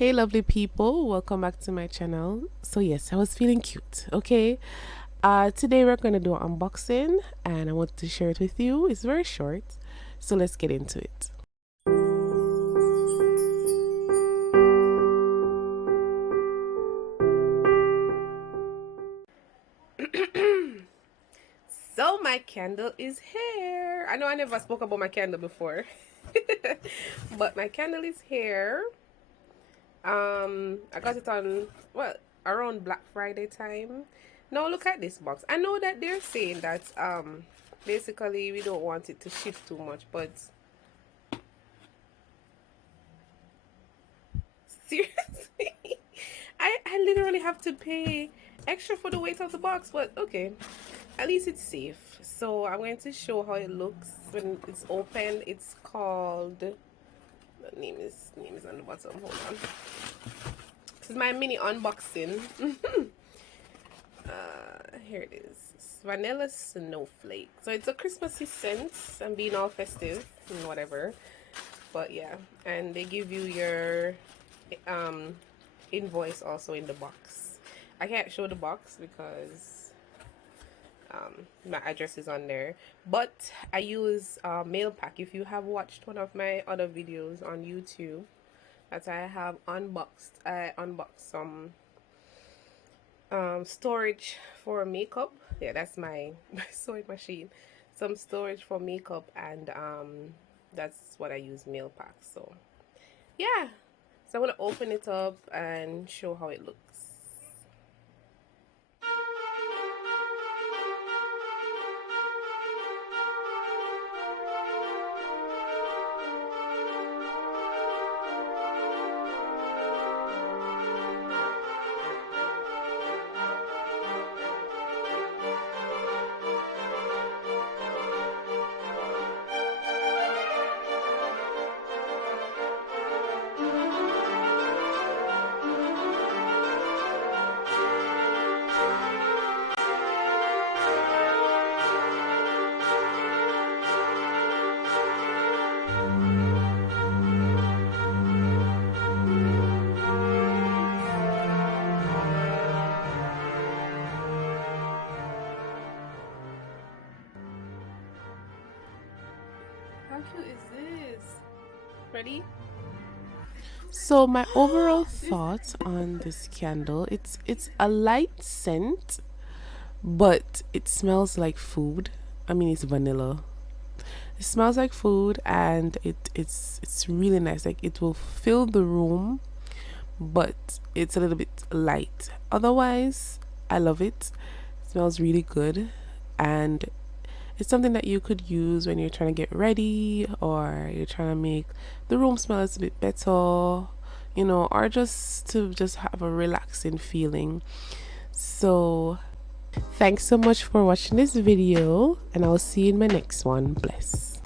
Hey lovely people, welcome back to my channel. So yes, I was feeling cute. Okay, today we're going to do an unboxing and I want to share it with you. It's very short, so let's get into it. So my candle is here. I know I never spoke about my candle before. But my candle is here. I got it on, well, around Black Friday time. Now look at this box. I know that they're saying that basically we don't want it to shift too much, but seriously, I literally have to pay extra for the weight of the box, but okay, at least it's safe. So I'm going to show how it looks when it's open. It's called, the name is on the bottom. Hold on. This is my mini unboxing. Here it is. It's vanilla Snowflake. So it's a Christmassy scent and being all festive and whatever. But yeah, and they give you your invoice also in the box. I can't show the box because my address is on there, but I use mail pack. If you have watched one of my other videos on YouTube that I have unboxed, I unboxed some storage for makeup. Yeah, that's my sewing machine. Some storage for makeup, and that's what I use, mail pack. So yeah, so I'm gonna open it up and show how it looks. How cute is this? Ready? So my overall thoughts on this candle, it's a light scent, but it smells like food. I mean, it's vanilla. It smells like food, and it's really nice. Like, it will fill the room, but it's a little bit light. Otherwise, I love it. It smells really good, and it's something that you could use when you're trying to get ready, or you're trying to make the room smell a bit better, you know, or just to just have a relaxing feeling. So thanks so much for watching this video, and I'll see you in my next one. Bless.